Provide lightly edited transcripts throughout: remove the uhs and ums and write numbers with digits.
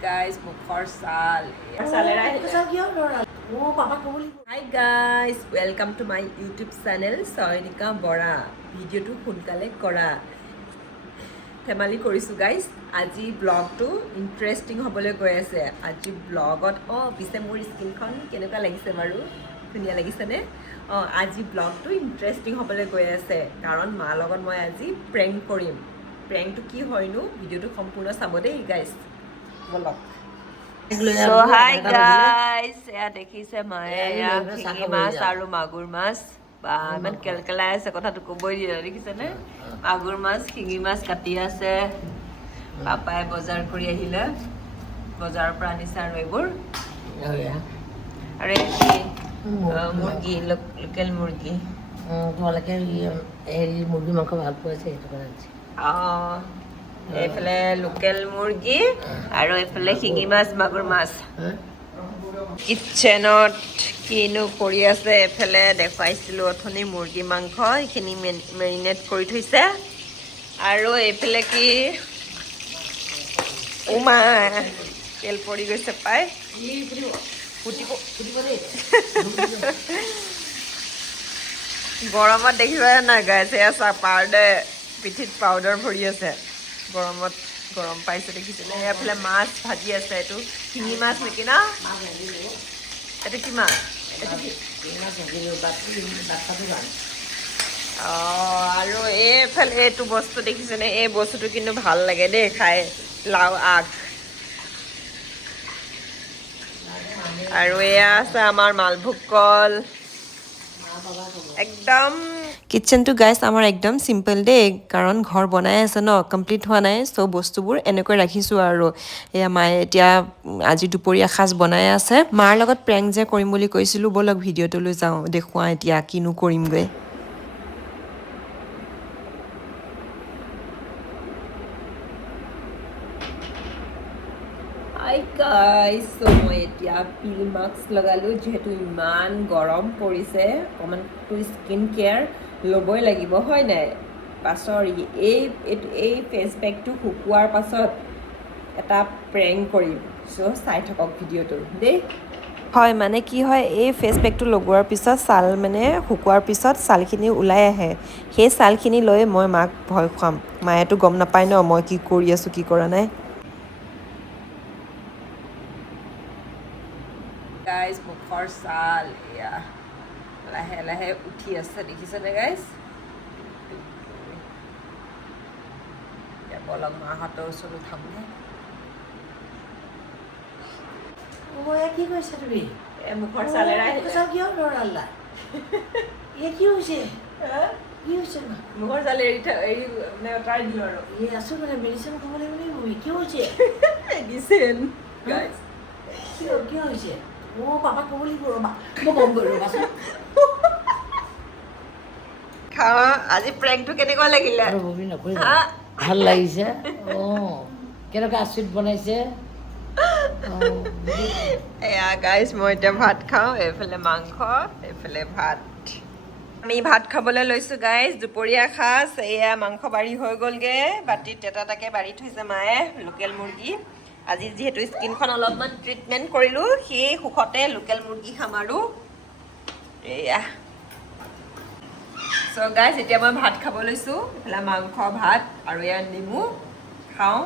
guys, mukhor sal. Hi guys, welcome to my YouTube channel. Soinika Bora. Video to hunkale kora. Themali korisu guys. Aji vlog to interesting hobole goi ase. Aji vlogot pise mor skin khon kenuka lagise baru. Dhuniya lagise ne? Aji vlog to interesting hobole goi ase. Karon ma logot moi aji prank korim. Prank to ki hoinu video to সম্পূর্ণ চাব দেই guys. Vlog. So hi guys, ya দেখিছে মায়ে ya শিঙি মাছ আৰু মাগুৰ মাছ বা ইমান কেলকেলাই আছে কথাটো কবই দিয়া দেখিছে নে মাগুৰ মাছ শিঙি মাছ কাটি আছে পাপাই বজাৰ কৰি আহিলে বজাৰৰ পৰা আনিছে আৰু এইবোৰ আৰু এই মুৰ্গী লোকেল মুৰ্গী তোমালোকে হেৰি মুৰ্গী মাংস ভাল পোৱা আছে সেইটো কাৰণে এইফালে লোকেল মুৰ্গী আৰু এইফালে শিঙি মাছ মাগুৰ মাছ কিচেনত কিনো কৰি আছে এইফালে দেখুৱাইছিলোঁ অথনি মুৰ্গী মাংস এইখিনি মেৰিনেট কৰি থৈছে আৰু এইফালে কি উমা তেল পৰি গৈছে পাই গৰমত দেখিবা নাই গাইছে আছা পাউডাৰ পিঠিত পাউডাৰ ভৰি আছে গৰমত গৰম পাইছে দেখিছিলে এইফালে মাছ ভাজি আছে এইটো শিঙি মাছ নেকি না এইটো কি মাছ আৰু এইফালে এইটো বস্তু দেখিছেনে এই বস্তুটো কিন্তু ভাল লাগে দেই খাই লাও আগ আৰু এয়া আছে আমাৰ মালভোগ কল একদম কিচেনটো গাইজ আমাৰ একদম চিম্পল দেই কাৰণ ঘৰ বনাই আছে ন কমপ্লিট হোৱা নাই চ' বস্তুবোৰ এনেকৈ ৰাখিছোঁ আৰু এয়া মায়ে এতিয়া আজি দুপৰীয়া সাজ বনাই আছে মাৰ লগত প্ৰেংক যে কৰিম বুলি কৈছিলোঁ ব'লক ভিডিঅ'টোলৈ যাওঁ দেখুৱাওঁ এতিয়া কিনো কৰিমগৈ হাই গাইজ চ' মই এতিয়া পিল মাস্ক লগালোঁ যিহেতু ইমান গৰম পৰিছে অকণমানটো স্কিন কেয়াৰ ল'বই লাগিব হয় নাই পাছৰ এই ফেচ পেকটো শুকোৱাৰ পাছত এটা প্ৰেংক কৰিম চ' চাই থাকক ভিডিঅ'টো দেই হয় মানে কি হয় এই ফেচ পেকটো লগোৱাৰ পিছত ছাল মানে শুকোৱাৰ পিছত ছালখিনি ওলাই আহে সেই ছালখিনি লৈ মই মাক ভয় খুৱাম মায়েতো গম নাপায় ন মই কি কৰি আছোঁ কি কৰা নাই গাইজ মুখৰ ছাল এয়া লাহে লাহে উঠি আছে দেখিছেনে গাইজ বলক মাহঁতৰ ওচৰত উঠামনে কি কৈছা তুমি মুখৰ ছালেৰে কিয় লৰালা কি হৈছে কি হৈছে মুখৰ ছালে এৰি মানে আঁতৰাই দিলোঁ আৰু আছোঁ মানে মেডিচিন খাব লাগিব কি হৈছে মেডিচিন গাইজ কিয় হৈছে পাপাক ক'ব লাগিব ৰ'বা মই কম কৰোঁ ৰ'বাচোন খাওঁ আজি প্ৰেংকটো কেনেকুৱা লাগিলে ভাল লাগিছে কেনেকুৱা আচৰিত বনাইছে এয়া গাইজ মই এতিয়া ভাত খাওঁ এইফালে মাংস এইফালে ভাত আমি ভাত খাবলৈ লৈছোঁ গাইজ দুপৰীয়া সাজ এয়া মাংস বাঢ়ি হৈ গ'লগৈ বাতিত এটাকে বাঢ়ি থৈছে মায়ে লোকেল মুৰ্গী আজি যিহেতু স্কিনখন অলপমান ট্ৰিটমেণ্ট কৰিলোঁ সেই সুখতে লোকেল মুৰ্গী খাম আৰু এয়া চ' গাইজ এতিয়া মই ভাত খাব লৈছোঁ এইফালে মাংস ভাত আৰু এয়া নেমু খাওঁ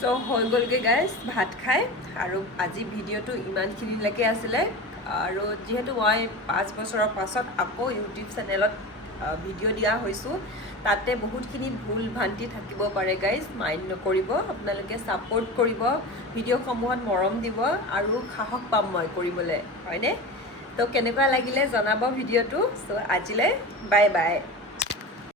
চ' হৈ গ'লগৈ গাইজ ভাত খাই আৰু আজি ভিডিঅ'টো ইমানখিনিলৈকে আছিলে আৰু যিহেতু মই 5 বছৰৰ পাছত আকৌ ইউটিউব চেনেলত ভিডিঅ' দিয়া হৈছোঁ তাতে বহুতখিনি ভুল ভ্ৰান্তি থাকিব পাৰে গাইজ মাইণ্ড নকৰিব আপোনালোকে ছাপোৰ্ট কৰিব ভিডিঅ'সমূহত মৰম দিব আৰু সাহস পাম মই কৰিবলৈ হয়নে তো কেনেকুৱা লাগিলে জনাব ভিডিঅ'টো চ' আজিলৈ বাই বাই